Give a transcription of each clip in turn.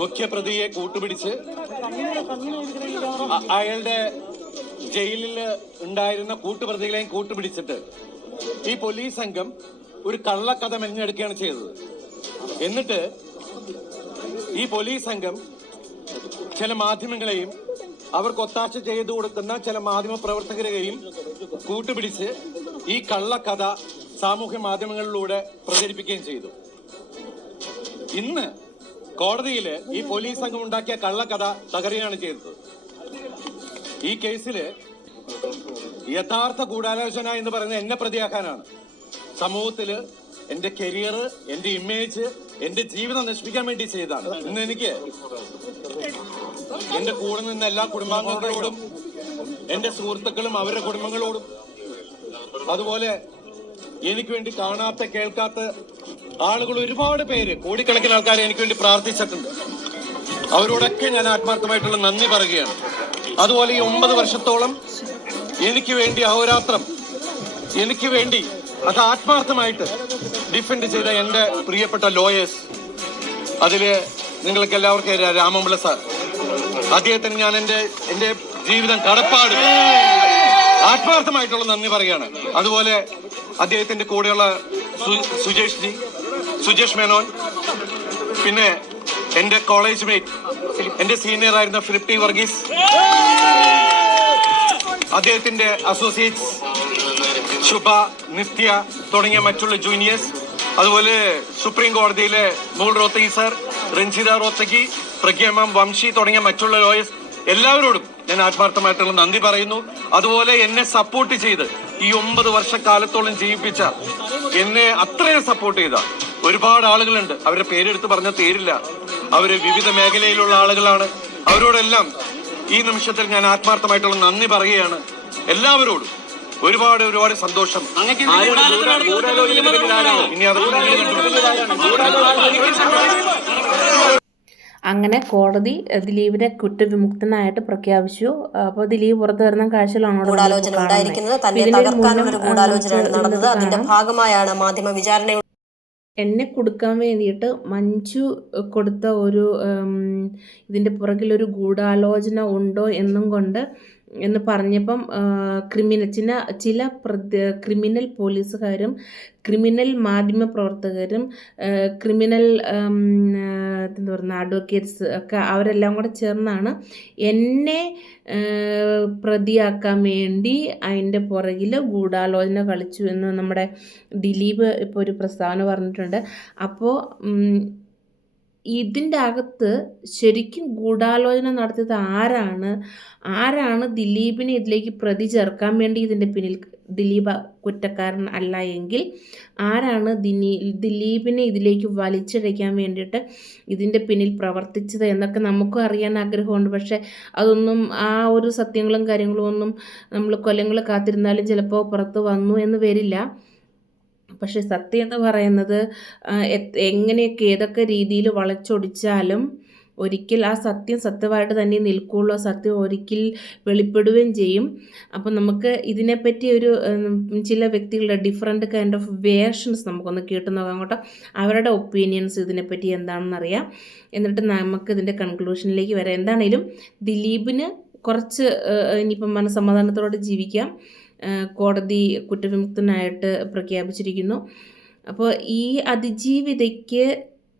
മുഖ്യപ്രതിയെ കൂട്ടുപിടിച്ച് അയാളുടെ ജയിലിൽ ഉണ്ടായിരുന്ന കൂട്ടുപ്രതികളെയും കൂട്ടുപിടിച്ചിട്ട് ഈ പോലീസ് സംഘം ഒരു കള്ളക്കഥ മെഞ്ഞെടുക്കുകയാണ് ചെയ്തത്. എന്നിട്ട് ഈ പോലീസ് സംഘം ചില മാധ്യമങ്ങളെയും അവർക്ക് ഒത്താശ ചെയ്തു കൊടുക്കുന്ന ചില മാധ്യമ പ്രവർത്തകരെയും കൂട്ടുപിടിച്ച് ഈ കള്ളക്കഥ സാമൂഹ്യ മാധ്യമങ്ങളിലൂടെ പ്രചരിപ്പിക്കുകയും ചെയ്തു. ഇന്ന് കോടതിയിൽ ഈ പോലീസ് സംഘം ഉണ്ടാക്കിയ കള്ളക്കഥ തകരുകയാണ് ചെയ്തത്. ഈ കേസിൽ യഥാർത്ഥ ഗൂഢാലോചന എന്ന് പറയുന്നത് എന്നെ പ്രതിയാക്കാനാണ്. സമൂഹത്തിൽ എന്റെ കരിയർ എന്റെ ഇമേജ് എന്റെ ജീവിതം നശിപ്പിക്കാൻ വേണ്ടി ചെയ്തതാണ്. ഇന്ന് എനിക്ക് എന്റെ കൂടെ നിന്ന് എല്ലാ കുടുംബാംഗങ്ങളോടും എന്റെ സുഹൃത്തുക്കളും അവരുടെ കുടുംബങ്ങളോടും അതുപോലെ എനിക്ക് വേണ്ടി കാണാത്ത കേൾക്കാത്ത ആളുകൾ ഒരുപാട് പേര് കോടിക്കണക്കിന് ആൾക്കാർ എനിക്ക് വേണ്ടി പ്രാർത്ഥിച്ചിട്ടുണ്ട്. അവരോടൊക്കെ ഞാൻ ആത്മാർത്ഥമായിട്ടുള്ള നന്ദി പറയുകയാണ്. അതുപോലെ ഈ ഒമ്പത് വർഷത്തോളം എനിക്ക് വേണ്ടി അഹോരാത്രം എനിക്ക് വേണ്ടി അത് ആത്മാർത്ഥമായിട്ട് ഡിഫെൻഡ് ചെയ്ത എന്റെ പ്രിയപ്പെട്ട ലോയേഴ്സ് അതിൽ നിങ്ങൾക്ക് എല്ലാവർക്കും അറിയാം സാർ. അദ്ദേഹത്തിന് ഞാൻ എന്റെ എന്റെ ജീവിതം കടപ്പാട്. ആത്മാർത്ഥമായിട്ടുള്ള നന്ദി പറയുകയാണ്. അതുപോലെ അദ്ദേഹത്തിന്റെ കൂടെയുള്ള സുജേഷ് ജി സുജേഷ് മേനോൻ. പിന്നെ എന്റെ കോളേജ് മേറ്റ് എന്റെ സീനിയർ ആയിരുന്ന ഫിലിപ്പ് ടി വർഗീസ്. അദ്ദേഹത്തിന്റെ അസോസിയേറ്റ്സ് ശുഭ നിത്യ തുടങ്ങിയ മറ്റുള്ള ജൂനിയേഴ്സ് അതുപോലെ സുപ്രീം കോടതിയിലെ മൂൾ റോത്തഗി സർ രഞ്ജിത റോത്തഗി പ്രഗ്യമാം വംശി തുടങ്ങിയ മറ്റുള്ള ലോയേഴ്സ് എല്ലാവരോടും ഞാൻ ആത്മാർത്ഥമായിട്ടുള്ള നന്ദി പറയുന്നു. അതുപോലെ എന്നെ സപ്പോർട്ട് ചെയ്ത് ഈ ഒമ്പത് വർഷക്കാലത്തോളം ജീവിപ്പിച്ച എന്നെ അത്രയും സപ്പോർട്ട് ചെയ്ത ഒരുപാട് ആളുകളുണ്ട്. അവരുടെ പേരെടുത്ത് പറഞ്ഞ തീരില്ല അവർ വിവിധ മേഖലയിലുള്ള ആളുകളാണ്. അവരോടെല്ലാം ഈ നിമിഷത്തിൽ ഞാൻ ആത്മാർത്ഥമായിട്ടുള്ള നന്ദി പറയുകയാണ്. എല്ലാവരോടും ഒരുപാട് ഒരുപാട് സന്തോഷം. ഇനി അതൊക്കെ അങ്ങനെ കോടതി ദിലീപിനെ കുറ്റവിമുക്തനായിട്ട് പ്രഖ്യാപിച്ചു. അപ്പോൾ ദിലീപ് പുറത്തു വരുന്ന കാഴ്ചയിലാണ് ഗൂഢാലോചന ഉണ്ടായിരിക്കുന്നത്. തന്നെ ഒരു തകർക്കാനുള്ള ഒരു മൂലം, നടന്നത് അതിന്റെ ഭാഗമായാണ് മാധ്യമ വിചാരണ എന്നെ കൊടുക്കാൻ വേണ്ടിയിട്ട് മഞ്ജു കൊടുത്ത ഒരു ഇതിന്റെ പുറകിലൊരു ഗൂഢാലോചന ഉണ്ടോ എന്നും കൊണ്ട് എന്ന് പറഞ്ഞപ്പം ക്രിമിനൽ ചില ചില ക്രിമിനൽ പോലീസുകാരും ക്രിമിനൽ മാധ്യമ പ്രവർത്തകരും ക്രിമിനൽ എന്താ പറയുക അഡ്വക്കേറ്റ്സ് ഒക്കെ അവരെല്ലാം കൂടെ ചേർന്നാണ് എന്നെ പ്രതിയാക്കാൻ വേണ്ടി അതിന്റെ പുറകിൽ ഗൂഢാലോചന കളിച്ചു എന്ന് നമ്മുടെ ദിലീപ് ഇപ്പോൾ ഒരു പ്രസ്താവന പറഞ്ഞിട്ടുണ്ട്. അപ്പോൾ ഇതിന്റെ അകത്ത് ശരിക്കും ഗൂഢാലോചന നടത്തിയത് ആരാണ്? ആരാണ് ദിലീപിനെ ഇതിലേക്ക് പ്രതി ചേർക്കാൻ വേണ്ടി ഇതിന്റെ പിന്നിൽ ദിലീപ് കുറ്റക്കാരൻ അല്ല എങ്കിൽ ആരാണ് ദിനി ദിലീപിനെ ഇതിലേക്ക് വലിച്ചിഴയ്ക്കാൻ വേണ്ടിയിട്ട് ഇതിന്റെ പിന്നിൽ പ്രവർത്തിച്ചത് എന്നൊക്കെ നമുക്കും അറിയാൻ ആഗ്രഹമുണ്ട്. പക്ഷേ അതൊന്നും ആ ഒരു സത്യങ്ങളും കാര്യങ്ങളും ഒന്നും നമ്മൾ കൊല്ലങ്ങൾ കാത്തിരുന്നാലും ചിലപ്പോൾ പുറത്ത് വന്നു എന്ന് വരില്ല. പക്ഷെ സത്യം എന്ന് പറയുന്നത് എങ്ങനെയൊക്കെ ഏതൊക്കെ രീതിയിൽ വളച്ചൊടിച്ചാലും ഒരിക്കൽ ആ സത്യം സത്യമായിട്ട് തന്നെ നിൽക്കുകയുള്ളൂ സത്യം ഒരിക്കൽ വെളിപ്പെടുകയും ചെയ്യും. അപ്പോൾ നമുക്ക് ഇതിനെപ്പറ്റി ഒരു ചില വ്യക്തികളുടെ ഡിഫറെന്റ് കൈൻഡ് ഓഫ് വേർഷൻസ് നമുക്കൊന്ന് കേട്ട് നോക്കാം കേട്ടോ. അവരുടെ ഒപ്പീനിയൻസ് ഇതിനെപ്പറ്റി എന്താണെന്ന് അറിയാം എന്നിട്ട് നമുക്ക് ഇതിന്റെ കൺക്ലൂഷനിലേക്ക് വരാം. എന്താണേലും ദിലീപിന് കുറച്ച് ഇനിയിപ്പം മനസ്സമാധാനത്തോടെ ജീവിക്കാം. കോടതി കുറ്റവിമുക്തനായിട്ട് പ്രഖ്യാപിച്ചിരിക്കുന്നു. അപ്പോൾ ഈ അതിജീവിതയ്ക്ക്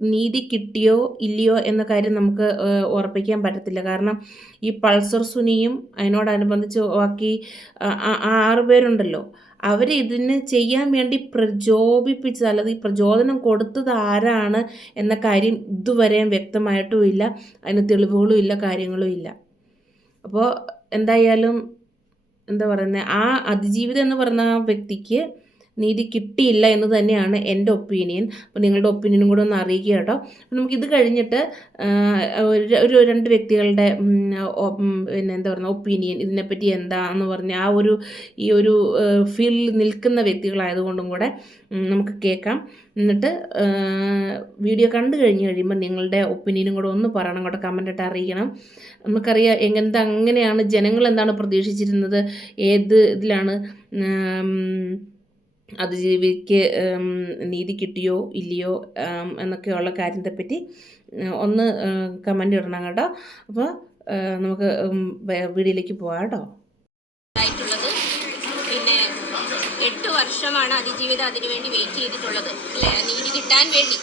നീതി കിട്ടിയോ ഇല്ലയോ എന്ന കാര്യം നമുക്ക് ഉറപ്പിക്കാൻ പറ്റത്തില്ല. കാരണം ഈ പൾസർ സുനിയും അതിനോടനുബന്ധിച്ച് ബാക്കി ആറു പേരുണ്ടല്ലോ. അവർ ഇതിന് ചെയ്യാൻ വേണ്ടി പ്രചോദിപ്പിച്ചത് അല്ലാതെ ഈ പ്രചോദനം കൊടുത്തത് ആരാണ് എന്ന കാര്യം ഇതുവരെയും വ്യക്തമായിട്ടും ഇല്ല. അതിന് തെളിവുകളും ഇല്ല കാര്യങ്ങളും ഇല്ല. അപ്പോൾ എന്തായാലും എന്താ പറയുന്നത് ആ അതിജീവിതം എന്ന് പറഞ്ഞ ആ വ്യക്തിക്ക് നീതി കിട്ടിയില്ല എന്ന് തന്നെയാണ് എന്റെ ഒപ്പീനിയൻ. അപ്പോൾ നിങ്ങളുടെ ഒപ്പീനിയനും കൂടെ ഒന്ന് അറിയിക്കുക കേട്ടോ. നമുക്കിത് കഴിഞ്ഞിട്ട് ഒരു രണ്ട് വ്യക്തികളുടെ പിന്നെ എന്താ പറയുക ഒപ്പീനിയൻ ഇതിനെപ്പറ്റി എന്താന്ന് പറഞ്ഞ ആ ഒരു ഈ ഒരു ഫീൽഡിൽ നിൽക്കുന്ന വ്യക്തികളായതുകൊണ്ടും കൂടെ നമുക്ക് കേൾക്കാം. എന്നിട്ട് വീഡിയോ കണ്ടു കഴിഞ്ഞ് കഴിയുമ്പോൾ നിങ്ങളുടെ ഒപ്പീനിയനും കൂടെ ഒന്ന് പറയണം കൂടെ കമന്റായിട്ട് അറിയിക്കണം. നമുക്കറിയാം എങ്ങനത്തെ അങ്ങനെയാണ് ജനങ്ങൾ എന്താണ് പ്രതീക്ഷിച്ചിരുന്നത് ഏത് ഇതിലാണ് അതിജീവിക്ക് നീതി കിട്ടിയോ ഇല്ലയോ എന്നൊക്കെയുള്ള കാര്യത്തെപ്പറ്റി ഒന്ന് കമന്റ് ഇടണം കേട്ടോ. അപ്പോൾ നമുക്ക് വീഡിയോയിലേക്ക് പോകാം കേട്ടോ. ആയിട്ടുള്ളത്. പിന്നെ എട്ട് വർഷമാണ് അതിജീവിതം അതിനുവേണ്ടി വെയിറ്റ് ചെയ്തിട്ടുള്ളത്. അല്ലേ? നീതി കിട്ടാൻ വേണ്ടി.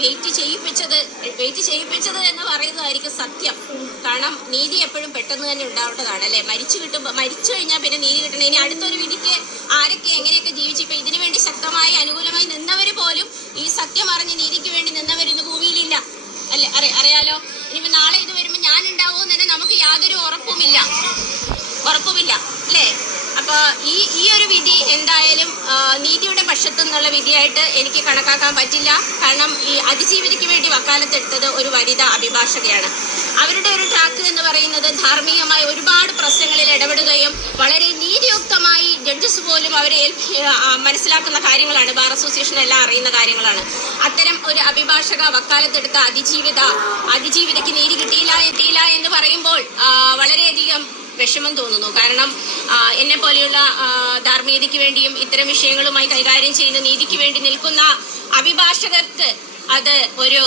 വെയിറ്റ് ചെയ്യിപ്പിച്ചത് വെയിറ്റ് ചെയ്യിപ്പിച്ചത് എന്ന് പറയുന്നതായിരിക്കും സത്യം. കാരണം നീതി എപ്പോഴും പെട്ടെന്ന് തന്നെ ഉണ്ടാവേണ്ടതാണ് അല്ലേ? മരിച്ചു കിട്ടുമ്പോൾ മരിച്ചു കഴിഞ്ഞാൽ പിന്നെ നീതി കിട്ടണം. ഇനി അടുത്തൊരു വിധിക്ക് ആരൊക്കെ എങ്ങനെയൊക്കെ ജീവിച്ചു ഇപ്പൊ ഇതിനു വേണ്ടി ശക്തമായി അനുകൂലമായി നിന്നവർ പോലും ഈ സത്യം അറിഞ്ഞ് നീതിക്ക് വേണ്ടി നിന്നവരിന്ന് ഭൂമിയിലില്ല. അല്ലെ? അറി അറിയാലോ? ഇനിയിപ്പോ നാളെ ഇത് വരുമ്പോൾ ഞാൻ ഉണ്ടാവുമെന്ന് തന്നെ നമുക്ക് യാതൊരു ഉറപ്പുമില്ല. ഉറപ്പുമില്ല. അല്ലേ? അപ്പൊ ഈ ഈ ഒരു വിധി എന്തായാലും നീതിയുടെ പക്ഷത്തു നിന്നുള്ള വിധിയായിട്ട് എനിക്ക് കണക്കാക്കാൻ പറ്റില്ല. കാരണം ഈ അതിജീവിതയ്ക്ക് വേണ്ടി വക്കാലത്തെടുത്തത് ഒരു വനിത അഭിഭാഷകയാണ്. അവരുടെ ഒരു ട്രാക്ക് എന്ന് പറയുന്നത് ധാർമ്മികമായ ഒരുപാട് പ്രശ്നങ്ങളിൽ ഇടപെടുകയും വളരെ നീതിയുക്തമായി ജഡ്ജസ് പോലും അവരെ മനസ്സിലാക്കുന്ന കാര്യങ്ങളാണ്. ബാർ അസോസിയേഷൻ എല്ലാം അറിയുന്ന കാര്യങ്ങളാണ്. അത്തരം ഒരു അഭിഭാഷക വക്കാലത്തെടുത്ത അതിജീവിത അതിജീവിതയ്ക്ക് നീതി കിട്ടിയില്ല എത്തിയില്ല എന്ന് പറയുമ്പോൾ വളരെയധികം വിഷമം തോന്നുന്നു. കാരണം എന്നെ പോലെയുള്ള ധാർമ്മികതയ്ക്ക് വേണ്ടിയും ഇത്തരം വിഷയങ്ങളുമായി കൈകാര്യം ചെയ്യുന്ന നീതിക്ക് വേണ്ടി നിൽക്കുന്ന അഭിഭാഷകർക്ക് അത് ഒരു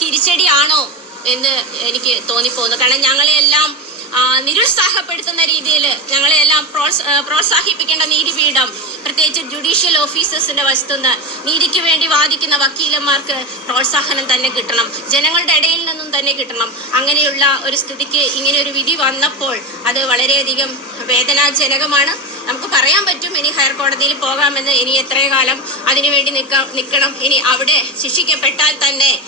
തിരിച്ചടിയാണോ എന്ന് എനിക്ക് തോന്നിപ്പോകുന്നു. കാരണം ഞങ്ങളെയെല്ലാം ആ, നിരുത്സാഹപ്പെടുത്തുന്ന രീതിയിൽ ഞങ്ങളെയെല്ലാം പ്രോത്സ- ആ, പ്രോത്സാഹിപ്പിക്കേണ്ട നീതിപീഠം പ്രത്യേകിച്ച് ജുഡീഷ്യൽ ഓഫീസേഴ്സിന്റെ വശത്തുനിന്ന് നീതിക്ക് വേണ്ടി വാദിക്കുന്ന വക്കീലന്മാർക്ക് പ്രോത്സാഹനം തന്നെ കിട്ടണം. ജനങ്ങളുടെ ഇടയിൽ നിന്നും തന്നെ കിട്ടണം. അങ്ങനെയുള്ള ഒരു സ്ഥിതിക്ക് ഇങ്ങനെ ഒരു വിധി വന്നപ്പോൾ അത് വളരെയധികം വേദനാജനകമാണ്. നമുക്ക് പറയാൻ പറ്റും ഇനി ഹയർ കോടതിയിൽ പോകാമെന്ന് ഇനി എത്ര കാലം അതിനുവേണ്ടി നിൽക്കാം നിൽക്കണം ഇനി അവിടെ ശിക്ഷിക്കപ്പെട്ടാൽ തന്നെ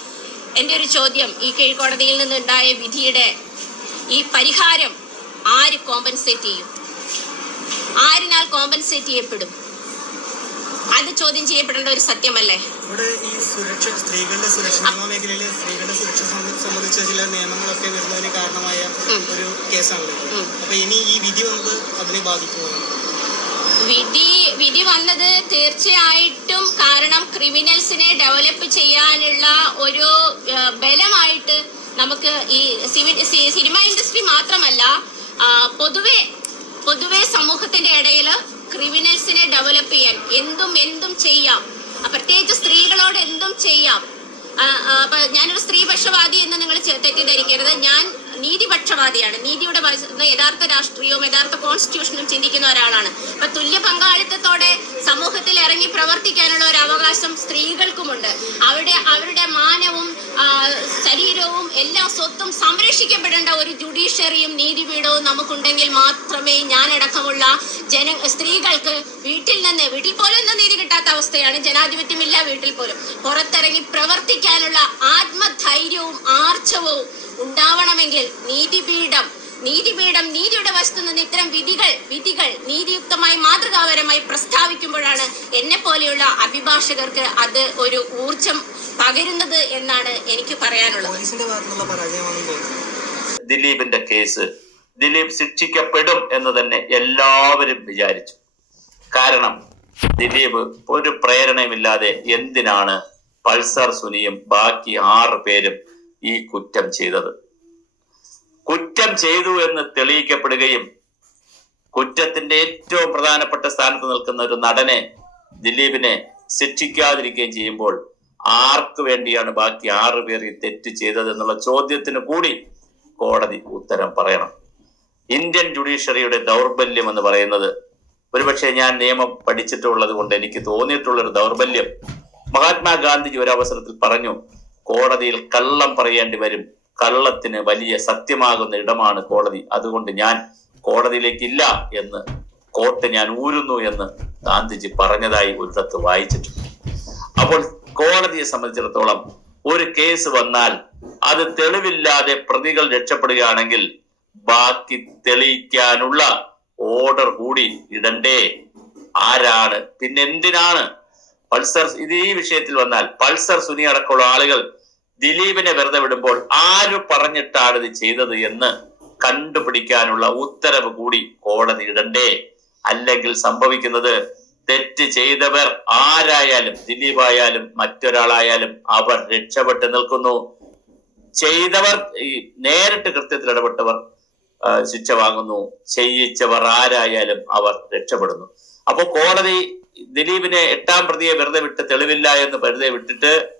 എന്റെ ഒരു ചോദ്യം ഈ കീഴ്ക്കോടതിയിൽ നിന്നുണ്ടായ വിധിയുടെ ഈ പരിഹാരം ആര് കോമ്പൻസേറ്റ് ചെയ്യും? ആരിനാൽ കോമ്പൻസേറ്റ് ചെയ്യപ്പെടും? അത് ചോദ്യം ചെയ്യപ്പെടേണ്ട ഒരു സത്യമല്ലേ? ഇവിടെ ഈ സുരക്ഷ സ്ത്രീകളുടെ സുരക്ഷ നിയമമേഖലയിലെ സ്ത്രീകളുടെ സുരക്ഷ സംബന്ധിച്ച ചില നിയമങ്ങളൊക്കെ വരുന്നതിന് കാരണമായ ഒരു കേസാണല്ലോ. അപ്പൊ ഇനി ഈ വിധി വന്നത് അതിനെ ബാധിക്കുമോ? വിധി വിധി വന്നത് തീർച്ചയായിട്ടും കാരണം ക്രിമിനൽസിനെ ഡെവലപ്പ് ചെയ്യാനുള്ള ഒരു ബലമായിട്ട് നമുക്ക് ഈ സിനിമ ഇൻഡസ്ട്രി മാത്രമല്ല പൊതുവെ പൊതുവെ സമൂഹത്തിന്റെ ഇടയിൽ ക്രിമിനൽസിനെ ഡെവലപ്പ് ചെയ്യാൻ എന്തും എന്തും ചെയ്യാം. പ്രത്യേകിച്ച് സ്ത്രീകളോട് എന്തും ചെയ്യാം. ഞാനൊരു സ്ത്രീപക്ഷവാദി എന്ന് നിങ്ങൾ തെറ്റിദ്ധരിക്കരുത്. ഞാൻ നീതിപക്ഷവാദിയാണ് നീതിയുടെ യഥാർത്ഥ രാഷ്ട്രീയവും യഥാർത്ഥ കോൺസ്റ്റിറ്റ്യൂഷനും ചിന്തിക്കുന്ന ഒരാളാണ്. അപ്പൊ തുല്യ പങ്കാളിത്തത്തോടെ സമൂഹത്തിൽ ഇറങ്ങി പ്രവർത്തിക്കാനുള്ള ഒരു അവകാശം സ്ത്രീകൾക്കുമുണ്ട്. അവിടെ അവരുടെ മാനവും ശരീരവും എല്ലാ സ്വത്തും സംരക്ഷിക്കപ്പെടേണ്ട ഒരു ജുഡീഷ്യറിയും നീതിപീഠവും നമുക്കുണ്ടെങ്കിൽ മാത്രമേ ഞാനടക്കമുള്ള ജന സ്ത്രീകൾക്ക് വീട്ടിൽ നിന്ന് വീട്ടിൽ പോലും ഒന്നും നീതി കിട്ടാത്ത അവസ്ഥയാണ്. ജനാധിപത്യമില്ല വീട്ടിൽ പോലും. പുറത്തിറങ്ങി പ്രവർത്തിക്കാനുള്ള ആത്മധൈര്യവും ആർജവവും ഉണ്ടാവണമെങ്കിൽ നീതിപീഠം നീതിപീഠം നീതിയുടെ വശത്തു നിന്ന് ഇത്തരം വിധികൾ വിധികൾ നീതിയുക്തമായി മാതൃകാപരമായി പ്രസ്താവിക്കുമ്പോഴാണ് എന്നെ പോലെയുള്ള അഭിഭാഷകർക്ക് അത് ഒരു ഊർജം പകരുന്നത് എന്നാണ് എനിക്ക് പറയാനുള്ളത്. ദിലീപിന്റെ കേസ് ദിലീപ് ശിക്ഷിക്കപ്പെടും എന്ന് തന്നെ എല്ലാവരും വിചാരിച്ചു. കാരണം ദിലീപ് ഒരു പ്രേരണയുമില്ലാതെ എന്തിനാണ് പൾസർ സുനിയും ബാക്കി ആറ് പേരും ഈ കുറ്റം ചെയ്തത്. കുറ്റം ചെയ്തു എന്ന് തെളിയിക്കപ്പെടുകയും കുറ്റത്തിന്റെ ഏറ്റവും പ്രധാനപ്പെട്ട സ്ഥാനത്ത് നിൽക്കുന്ന ഒരു നടനെ ദിലീപിനെ ശിക്ഷിക്കാതിരിക്കുകയും ചെയ്യുമ്പോൾ ആർക്ക് വേണ്ടിയാണ് ബാക്കി ആറ് പേർ ഈ തെറ്റ് ചെയ്തത് എന്നുള്ള ചോദ്യത്തിന് കൂടി കോടതി ഉത്തരം പറയണം. ഇന്ത്യൻ ജുഡീഷ്യറിയുടെ ദൗർബല്യം എന്ന് പറയുന്നത് ഒരുപക്ഷെ ഞാൻ നിയമം പഠിച്ചിട്ടുള്ളത് കൊണ്ട് എനിക്ക് തോന്നിയിട്ടുള്ള ഒരു ദൗർബല്യം. മഹാത്മാഗാന്ധിജി ഒരു അവസരത്തിൽ പറഞ്ഞു കോടതിയിൽ കള്ളം പറയേണ്ടി വരും. കള്ളത്തിന് വലിയ സത്യമാകുന്ന ഇടമാണ് കോടതി. അതുകൊണ്ട് ഞാൻ കോടതിയിലേക്കില്ല എന്ന് കോട്ട് ഞാൻ ഊരുന്നു എന്ന് ഗാന്ധിജി പറഞ്ഞതായി ഒരിടത്ത് വായിച്ചിട്ടുണ്ട്. അപ്പോൾ കോടതിയെ സംബന്ധിച്ചിടത്തോളം ഒരു കേസ് വന്നാൽ അത് തെളിവില്ലാതെ പ്രതികൾ രക്ഷപ്പെടുകയാണെങ്കിൽ ബാക്കി തെളിയിക്കാനുള്ള ഓർഡർ കൂടി ഇടണ്ടേ? ആരാണ്? പിന്നെ എന്തിനാണ് പൾസർ ഇത് ഈ വിഷയത്തിൽ വന്നാൽ പൾസർ സുനി അടക്കമുള്ള ആളുകൾ ദിലീപിനെ വെറുതെ വിടുമ്പോൾ ആര് പറഞ്ഞിട്ടാണ് ഇത് ചെയ്തത് എന്ന് കണ്ടുപിടിക്കാനുള്ള ഉത്തരവ് കൂടി കോടതി ഇടണ്ടേ? അല്ലെങ്കിൽ സംഭവിക്കുന്നത് തെറ്റ് ചെയ്തവർ ആരായാലും ദിലീപ് ആയാലും മറ്റൊരാളായാലും അവർ രക്ഷപ്പെട്ട് നിൽക്കുന്നു. ചെയ്തവർ ഈ നേരിട്ട് കൃത്യത്തിൽ ഇടപെട്ടവർ ശിക്ഷ വാങ്ങുന്നു. ചെയ്യിച്ചവർ ആരായാലും അവർ രക്ഷപ്പെടുന്നു. അപ്പോ കോടതി ദിലീപിനെ എട്ടാം പ്രതിയെ വെറുതെ വിട്ട് തെളിവില്ല എന്ന് വെറുതെ വിട്ടിട്ട്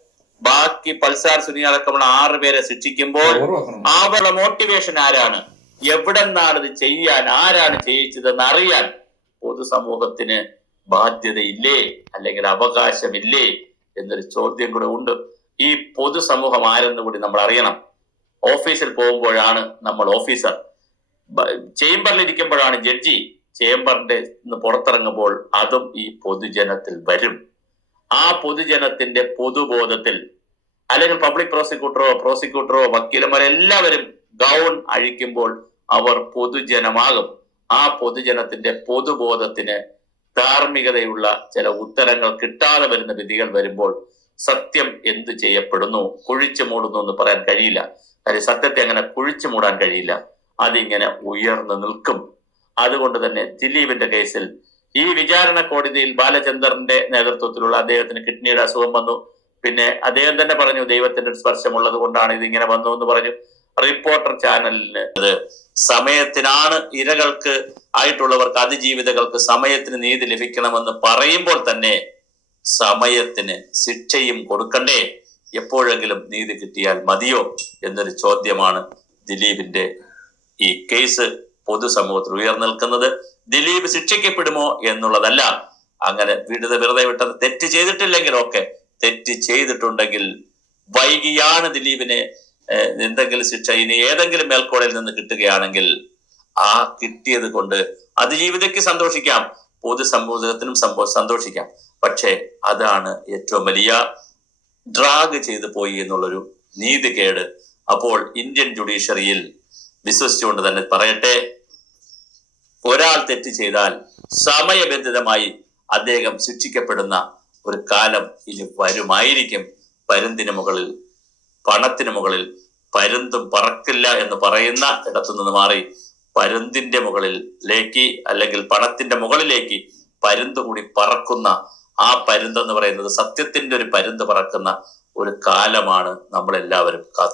ബാക്കി പൾസാർ സുനി അടക്കമുള്ള ആറ് പേരെ ശിക്ഷിക്കുമ്പോൾ അവരുടെ മോട്ടിവേഷൻ ആരാണ്? എവിടെ നിന്നാണ് ഇത് ചെയ്യാൻ? ആരാണ് ചെയ്യിച്ചതെന്ന് അറിയാൻ പൊതുസമൂഹത്തിന് ബാധ്യതയില്ലേ? അല്ലെങ്കിൽ അവകാശമില്ലേ? എന്നൊരു ചോദ്യം കൂടെ ഉണ്ട്. ഈ പൊതുസമൂഹം ആരെന്ന് കൂടി നമ്മൾ അറിയണം. ഓഫീസിൽ പോകുമ്പോഴാണ് നമ്മൾ ഓഫീസർ. ചേംബറിൽ ഇരിക്കുമ്പോഴാണ് ജഡ്ജി. ചേംബറിന്റെ പുറത്തിറങ്ങുമ്പോൾ അതും ഈ പൊതുജനത്തിൽ വരും. ആ പൊതുജനത്തിന്റെ പൊതുബോധത്തിൽ അല്ലെങ്കിൽ പബ്ലിക് പ്രോസിക്യൂട്ടറോ പ്രോസിക്യൂട്ടറോ വക്കീലന്മാരോ എല്ലാവരും ഗൗൺ അഴിക്കുമ്പോൾ അവർ പൊതുജനമാകും. ആ പൊതുജനത്തിന്റെ പൊതുബോധത്തിന് ധാർമ്മികതയുള്ള ചില ഉത്തരങ്ങൾ കിട്ടാതെ വരുന്ന വിധികൾ വരുമ്പോൾ സത്യം എന്തു ചെയ്യപ്പെടുന്നു? കുഴിച്ചു മൂടുന്നു എന്ന് പറയാൻ കഴിയില്ല. കാര്യം സത്യത്തെ അങ്ങനെ കുഴിച്ചു മൂടാൻ കഴിയില്ല. അതിങ്ങനെ ഉയർന്നു നിൽക്കും. അതുകൊണ്ട് തന്നെ ദിലീപിന്റെ കേസിൽ ഈ വിചാരണ കോടതിയിൽ ബാലചന്ദ്രന്റെ നേതൃത്വത്തിലുള്ള അദ്ദേഹത്തിന് കിഡ്നിയുടെ അസുഖം വന്നു. പിന്നെ അദ്ദേഹം തന്നെ പറഞ്ഞു ദൈവത്തിന്റെ സ്പർശമുള്ളത് കൊണ്ടാണ് ഇതിങ്ങനെ വന്നു എന്ന് പറഞ്ഞു. റിപ്പോർട്ടർ ചാനലിന് അത് സമയത്തിനാണ് ഇരകൾക്ക് ആയിട്ടുള്ളവർക്ക് അതിജീവിതകൾക്ക് സമയത്തിന് നീതി ലഭിക്കണമെന്ന് പറയുമ്പോൾ തന്നെ സമയത്തിന് ശിക്ഷയും കൊടുക്കണ്ടേ? എപ്പോഴെങ്കിലും നീതി കിട്ടിയാൽ മതിയോ? എന്നൊരു ചോദ്യമാണ് ദിലീപിന്റെ ഈ കേസ്. പൊതുസമൂഹത്തിൽ ഉയർന്നിൽക്കുന്നത്. ദിലീപ് ശിക്ഷിക്കപ്പെടുമോ എന്നുള്ളതല്ല. അങ്ങനെ വിടുത വെറുതെ വിട്ടത് തെറ്റ് ചെയ്തിട്ടില്ലെങ്കിൽ ഒക്കെ തെറ്റ് ചെയ്തിട്ടുണ്ടെങ്കിൽ വൈകിയാണ് ദിലീപിനെ എന്തെങ്കിലും ശിക്ഷ ഇനി ഏതെങ്കിലും മേൽക്കോടയിൽ നിന്ന് കിട്ടുകയാണെങ്കിൽ ആ കിട്ടിയത് കൊണ്ട് അതിജീവിതയ്ക്ക് സന്തോഷിക്കാം. പൊതുസമൂഹത്തിനും സന്തോഷിക്കാം. പക്ഷേ അതാണ് ഏറ്റവും വലിയ ഡ്രാഗ് ചെയ്തു പോയി എന്നുള്ളൊരു നീതികേട് അപ്പോൾ ഇന്ത്യൻ ജുഡീഷ്യറിയിൽ വിശ്വസിച്ചുകൊണ്ട് തന്നെ പറയട്ടെ. ഒരാൾ തെറ്റ് ചെയ്താൽ സമയബന്ധിതമായി അദ്ദേഹം ശിക്ഷിക്കപ്പെടുന്ന ഒരു കാലം ഇനി വരുമായിരിക്കും. പരുന്തിന് മുകളിൽ പണത്തിന് മുകളിൽ പരുന്തും പറക്കില്ല എന്ന് പറയുന്ന ഇടത്തു നിന്ന് മാറി പരുന്തിന്റെ മുകളിലേക്ക് അല്ലെങ്കിൽ പണത്തിന്റെ മുകളിലേക്ക് പരുന്ത് കൂടി പറക്കുന്ന ആ പരുന്ത് എന്ന് പറയുന്നത് സത്യത്തിന്റെ ഒരു പരുന്ത് പറക്കുന്ന ഒരു കാലമാണ് നമ്മളെല്ലാവരും കാത്തു